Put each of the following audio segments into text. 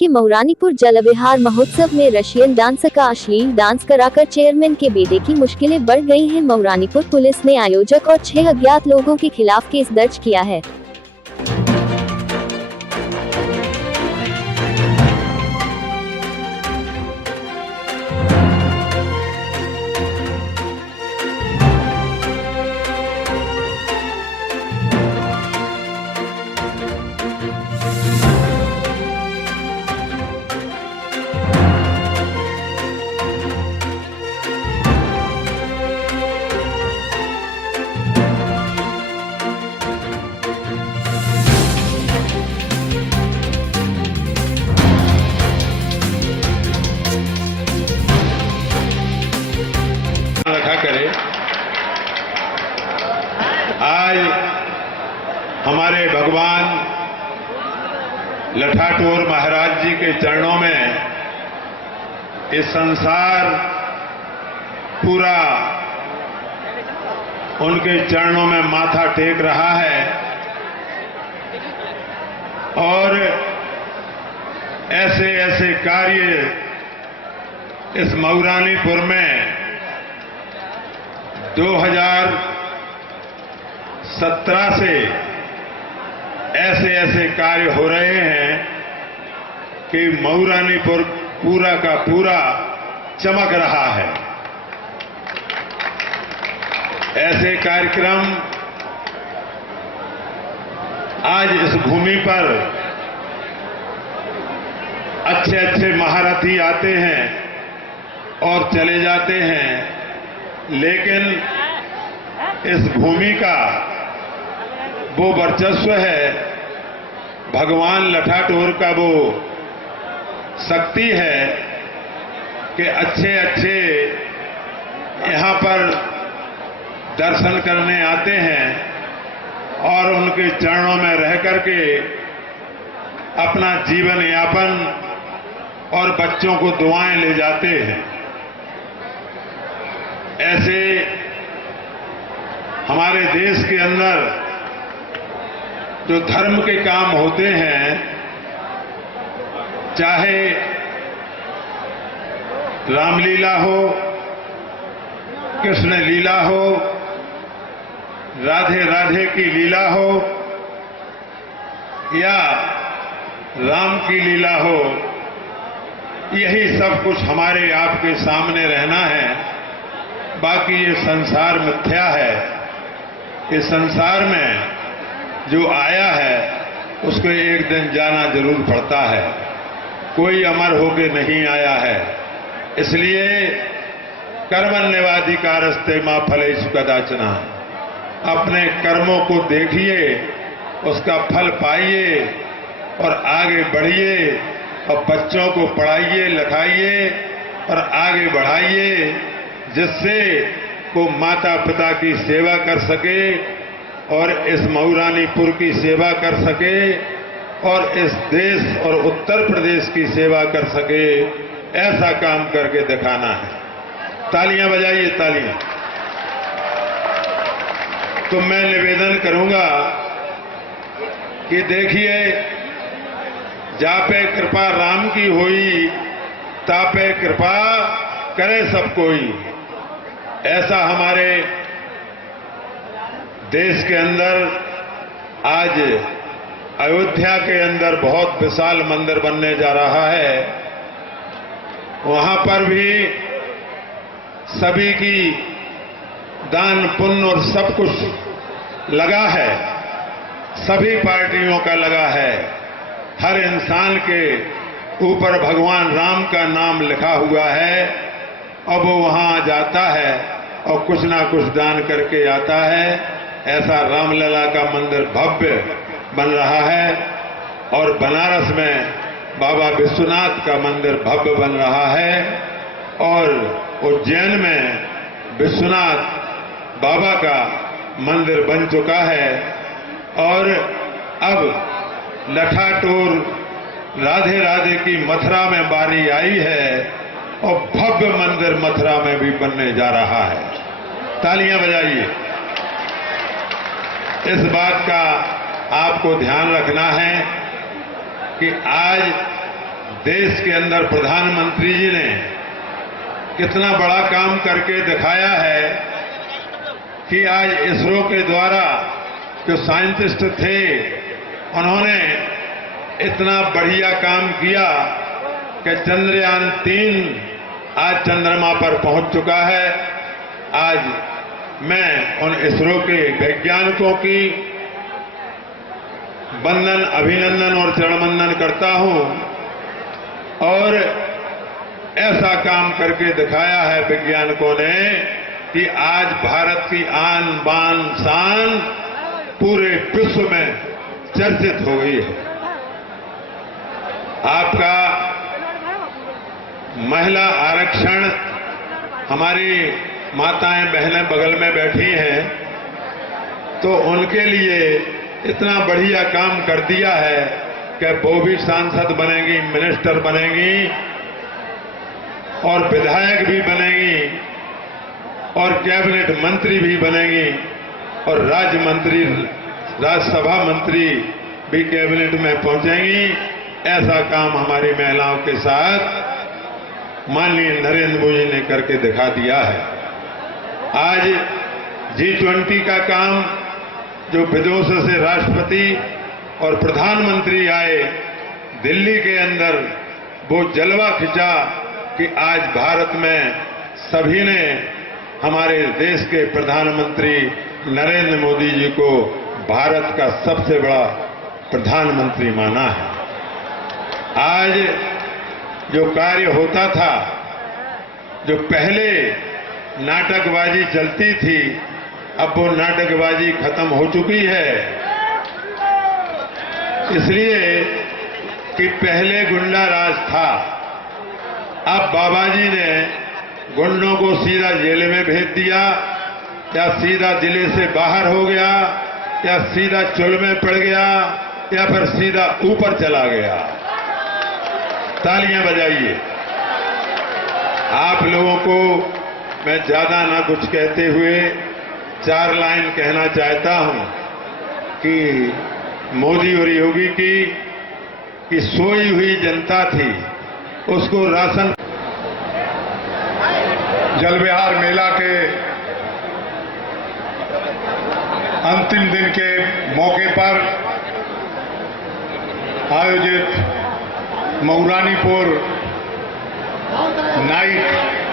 के मऊरानीपुर जल विहार महोत्सव में रशियन डांसर का अश्लील डांस कराकर चेयरमैन के बेटे की मुश्किलें बढ़ गई हैं। मऊरानीपुर पुलिस ने आयोजक और 6 अज्ञात लोगों के खिलाफ केस दर्ज किया है। रखा करे। आज हमारे भगवान लठाटोर महाराज जी के चरणों में इस संसार पूरा उनके चरणों में माथा टेक रहा है और ऐसे ऐसे कार्य इस मऊरानीपुर में 2017 से ऐसे ऐसे कार्य हो रहे हैं कि मऊरानीपुर पूरा का पूरा चमक रहा है। ऐसे कार्यक्रम आज इस भूमि पर अच्छे अच्छे महारथी आते हैं और चले जाते हैं, लेकिन इस भूमि का वो वर्चस्व है, भगवान लठाटोर का वो शक्ति है कि अच्छे अच्छे यहाँ पर दर्शन करने आते हैं और उनके चरणों में रह करके अपना जीवन यापन और बच्चों को दुआएं ले जाते हैं। ऐसे हमारे देश के अंदर जो धर्म के काम होते हैं, चाहे रामलीला हो, कृष्ण लीला हो, राधे राधे की लीला हो या राम की लीला हो, यही सब कुछ हमारे आपके सामने रहना है। बाकी ये संसार मिथ्या है। इस संसार में जो आया है उसको एक दिन जाना जरूर पड़ता है। कोई अमर होके नहीं आया है। इसलिए कर्मण्येवाधिकारस्ते मा फलेषु कदाचन, अपने कर्मों को देखिए, उसका फल पाइए और आगे बढ़िए और बच्चों को पढ़ाइए लिखाइए और आगे बढ़ाइए, जिससे वो माता पिता की सेवा कर सके और इस मऊरानीपुर की सेवा कर सके और इस देश और उत्तर प्रदेश की सेवा कर सके। ऐसा काम करके दिखाना है। तालियां बजाइए, तालियां। तो मैं निवेदन करूंगा कि देखिए, जापे कृपा राम की होई, तापे कृपा करे सब कोई। ऐसा हमारे देश के अंदर आज अयोध्या के अंदर बहुत विशाल मंदिर बनने जा रहा है। वहां पर भी सभी की दान पुण्य और सब कुछ लगा है, सभी पार्टियों का लगा है। हर इंसान के ऊपर भगवान राम का नाम लिखा हुआ है और वो वहां जाता है और कुछ ना कुछ दान करके आता है। ऐसा रामलला का मंदिर भव्य बन रहा है और बनारस में बाबा विश्वनाथ का मंदिर भव्य बन रहा है और उज्जैन में विश्वनाथ बाबा का मंदिर बन चुका है और अब लठाटोर राधे राधे की मथुरा में बारी आई है और भव्य मंदिर मथुरा में भी बनने जा रहा है। तालियां बजाइए। इस बात का आपको ध्यान रखना है कि आज देश के अंदर प्रधानमंत्री जी ने कितना बड़ा काम करके दिखाया है कि आज इसरो के द्वारा जो साइंटिस्ट थे उन्होंने इतना बढ़िया काम किया कि चंद्रयान 3 आज चंद्रमा पर पहुंच चुका है। आज मैं उन इसरो के वैज्ञानिकों की वंदन, अभिनंदन और चरणवंदन करता हूं और ऐसा काम करके दिखाया है वैज्ञानिकों ने कि आज भारत की आन बान शान पूरे विश्व में चर्चित हो गई है। आपका महिला आरक्षण, हमारी माताएं बहनें बगल में बैठी हैं तो उनके लिए इतना बढ़िया काम कर दिया है कि वो भी सांसद बनेंगी, मिनिस्टर बनेंगी और विधायक भी बनेंगी और कैबिनेट मंत्री भी बनेंगी और राज्य मंत्री, राज्यसभा मंत्री भी कैबिनेट में पहुंचेंगी। ऐसा काम हमारी महिलाओं के साथ माननीय नरेंद्र मोदी ने करके दिखा दिया है। आज G20 का काम जो विदेशों से राष्ट्रपति और प्रधानमंत्री आए दिल्ली के अंदर, वो जलवा खिंचा कि आज भारत में सभी ने हमारे देश के प्रधानमंत्री नरेंद्र मोदी जी को भारत का सबसे बड़ा प्रधानमंत्री माना है। आज जो कार्य होता था, जो पहले नाटकबाजी चलती थी, अब वो नाटकबाजी खत्म हो चुकी है। इसलिए कि पहले गुंडा राज था, अब बाबा जी ने गुंडों को सीधा जेल में भेज दिया, या सीधा जिले से बाहर हो गया, या सीधा चुल में पड़ गया, या फिर सीधा ऊपर चला गया। तालियां बजाइए। आप लोगों को मैं ज्यादा ना कुछ कहते हुए 4 लाइन कहना चाहता हूं कि मोदी और योगी की सोई हुई जनता थी, उसको राशन। जल विहार मेला के अंतिम दिन के मौके पर आयोजित मऊरानीपुर नाइट,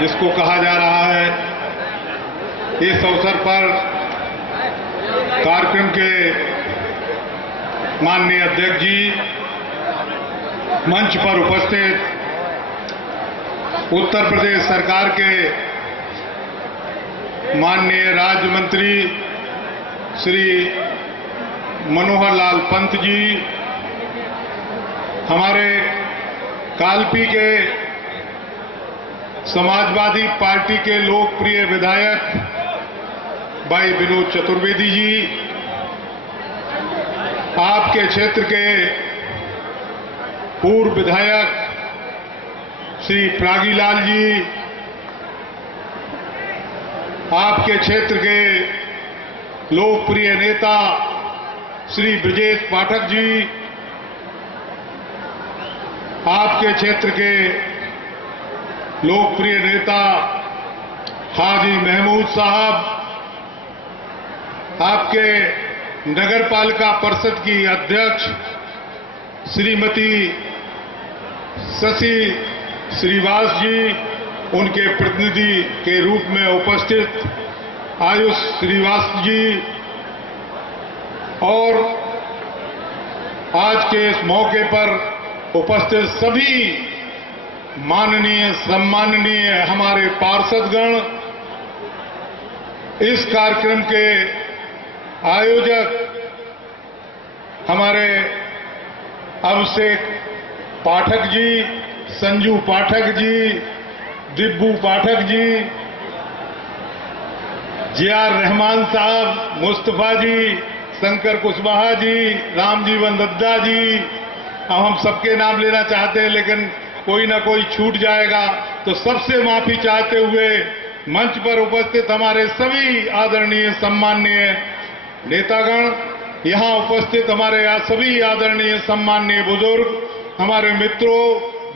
जिसको कहा जा रहा है, इस अवसर पर कार्यक्रम के माननीय अध्यक्ष जी, मंच पर उपस्थित उत्तर प्रदेश सरकार के माननीय राज्य मंत्री श्री मनोहर लाल पंत जी, हमारे कालपी के समाजवादी पार्टी के लोकप्रिय विधायक भाई विनोद चतुर्वेदी जी, आपके क्षेत्र के पूर्व विधायक श्री प्रागीलाल जी, आपके क्षेत्र के लोकप्रिय नेता श्री ब्रजेश पाठक जी, आपके क्षेत्र के लोकप्रिय नेता हाजी महमूद साहब, आपके नगर पालिका परिषद की अध्यक्ष श्रीमती शशि श्रीवास जी, उनके प्रतिनिधि के रूप में उपस्थित आयुष श्रीवास जी, और आज के इस मौके पर उपस्थित सभी माननीय सम्माननीय हमारे पार्षदगण, इस कार्यक्रम के आयोजक हमारे अभिषेक पाठक जी, संजू पाठक जी, दिब्बू पाठक जी, जियार रहमान साहब, मुस्तफा जी, शंकर कुशवाहा जी, रामजीवन दद्दा जी। अब हम सबके नाम लेना चाहते हैं लेकिन कोई ना कोई छूट जाएगा, तो सबसे माफी चाहते हुए मंच पर उपस्थित हमारे सभी आदरणीय सम्माननीय नेतागण, यहां उपस्थित हमारे सभी आदरणीय सम्माननीय बुजुर्ग, हमारे मित्रों,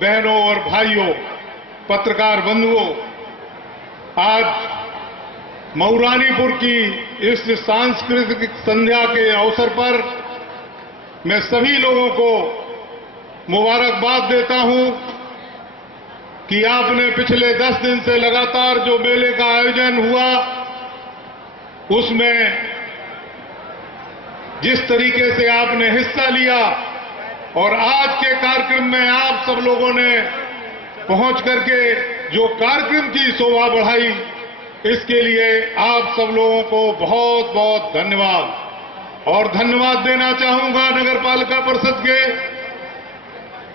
बहनों और भाइयों, पत्रकार बंधुओं, आज मऊरानीपुर की इस सांस्कृतिक संध्या के अवसर पर मैं सभी लोगों को मुबारकबाद देता हूं कि आपने पिछले 10 दिन से लगातार जो मेले का आयोजन हुआ उसमें जिस तरीके से आपने हिस्सा लिया और आज के कार्यक्रम में आप सब लोगों ने पहुंच करके जो कार्यक्रम की शोभा बढ़ाई, इसके लिए आप सब लोगों को बहुत बहुत धन्यवाद। और धन्यवाद देना चाहूंगा नगर पालिका परिषद के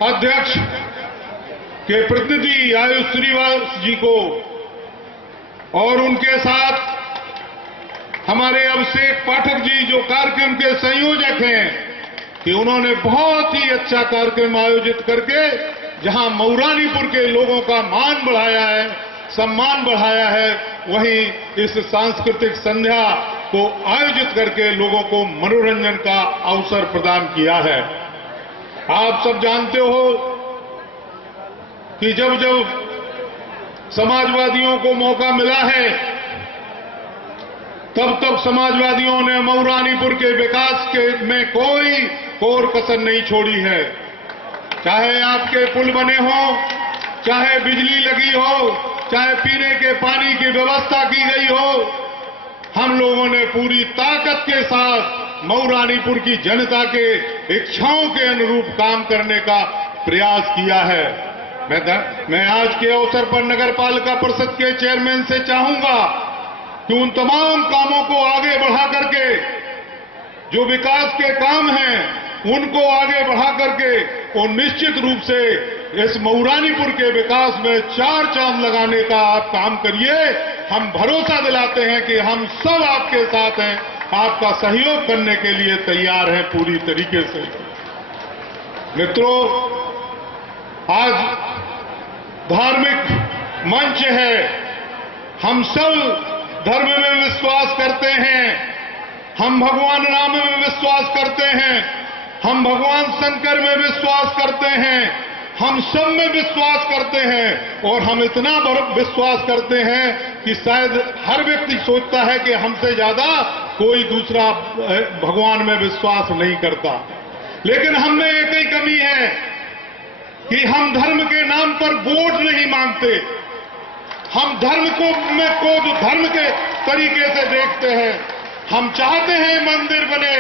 अध्यक्ष के प्रतिनिधि आयुष श्रीवास जी को और उनके साथ हमारे अभिषेक पाठक जी जो कार्यक्रम के संयोजक हैं कि उन्होंने बहुत ही अच्छा कार्यक्रम आयोजित करके जहां मऊरानीपुर के लोगों का मान बढ़ाया है, सम्मान बढ़ाया है, वहीं इस सांस्कृतिक संध्या को आयोजित करके लोगों को मनोरंजन का अवसर प्रदान किया है। आप सब जानते हो कि जब जब समाजवादियों को मौका मिला है तब तब समाजवादियों ने मऊरानीपुर के विकास में कोई कोर कसर नहीं छोड़ी है। चाहे आपके पुल बने हो, चाहे बिजली लगी हो, चाहे पीने के पानी की व्यवस्था की गई हो, हम लोगों ने पूरी ताकत के साथ मऊरानीपुर की जनता के इच्छाओं के अनुरूप काम करने का प्रयास किया है। मैं आज के अवसर पर नगर पालिका परिषद के चेयरमैन से चाहूंगा कि उन तमाम कामों को आगे बढ़ा करके जो विकास के काम हैं उनको आगे बढ़ा करके और निश्चित रूप से इस मऊरानीपुर के विकास में 4 चांद लगाने का आप काम करिए। हम भरोसा दिलाते हैं कि हम सब आपके साथ हैं, आपका सहयोग करने के लिए तैयार हैं पूरी तरीके से। मित्रों, आज धार्मिक मंच है, हम सब धर्म में विश्वास करते हैं, हम भगवान राम में विश्वास करते हैं, हम भगवान शंकर में विश्वास करते हैं, हम सब में विश्वास करते हैं और हम इतना विश्वास करते हैं कि शायद हर व्यक्ति सोचता है कि हमसे ज्यादा कोई दूसरा भगवान में विश्वास नहीं करता। लेकिन हम में एक ही कमी है कि हम धर्म के नाम पर वोट नहीं मांगते। हम धर्म को धर्म के तरीके से देखते हैं। हम चाहते हैं मंदिर बने,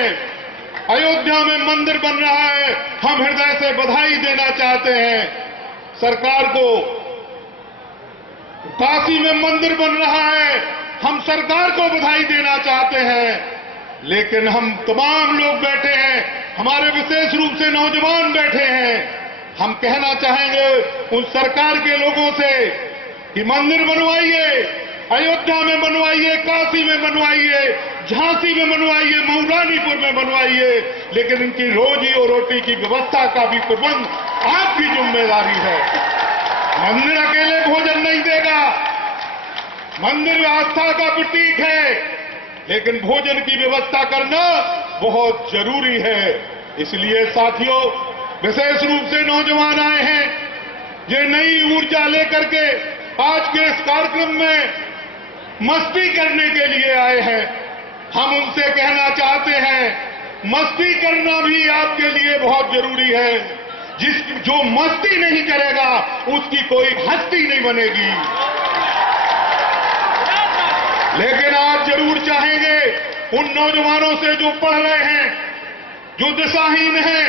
अयोध्या में मंदिर बन रहा है, हम हृदय से बधाई देना चाहते हैं सरकार को। काशी में मंदिर बन रहा है, हम सरकार को बधाई देना चाहते हैं। लेकिन हम तमाम लोग बैठे हैं, हमारे विशेष रूप से नौजवान बैठे हैं, हम कहना चाहेंगे उन सरकार के लोगों से कि मंदिर बनवाइए, अयोध्या में बनवाइए, काशी में बनवाइए, झांसी में बनवाइए, मऊरानीपुर में बनवाइए, लेकिन इनकी रोजी और रोटी की व्यवस्था का भी प्रबंध आपकी जिम्मेदारी है। मंदिर अकेले भोजन नहीं देगा, मंदिर आस्था का प्रतीक है, लेकिन भोजन की व्यवस्था करना बहुत जरूरी है। इसलिए साथियों, विशेष रूप से नौजवान आए हैं, ये नई ऊर्जा लेकर के आज के इस कार्यक्रम में मस्ती करने के लिए आए हैं। हम उनसे कहना चाहते हैं, मस्ती करना भी आपके लिए बहुत जरूरी है। जो मस्ती नहीं करेगा उसकी कोई हस्ती नहीं बनेगी। लेकिन आज जरूर चाहेंगे उन नौजवानों से जो पढ़ रहे हैं, जो दिशाहीन हैं,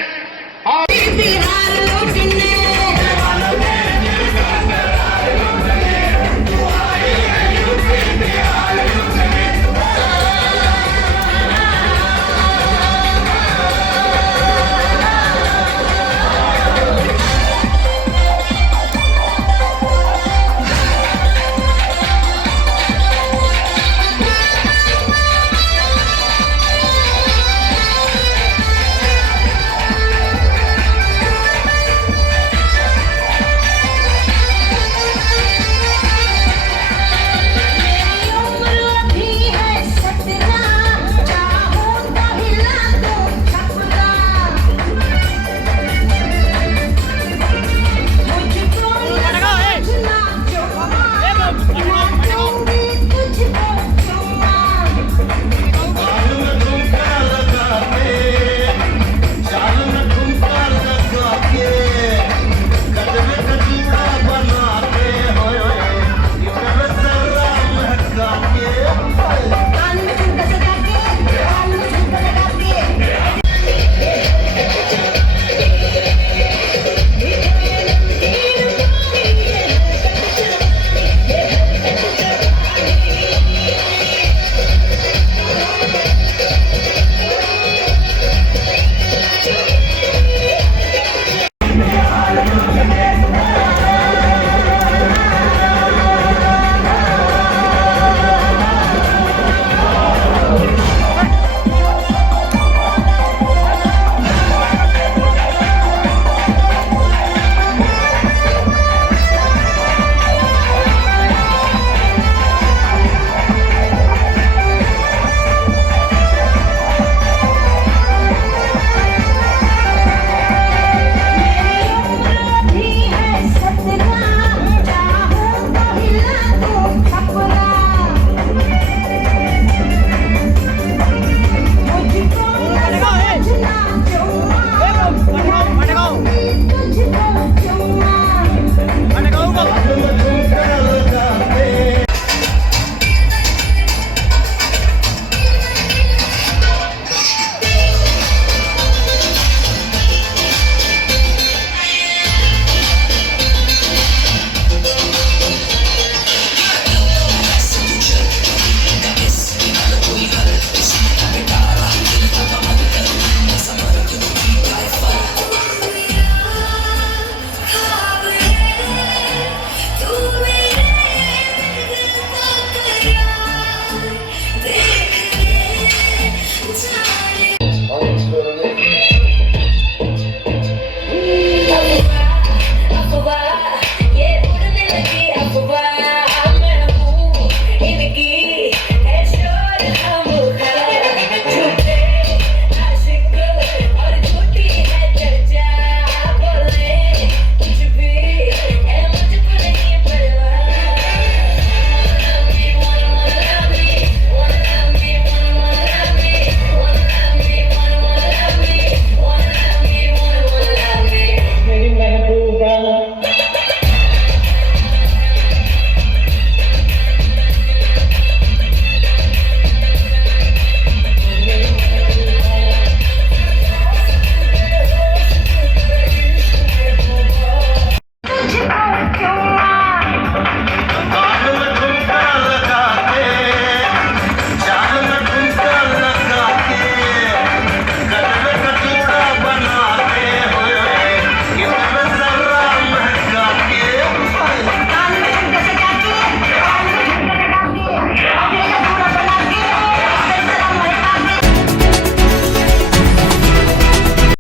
जय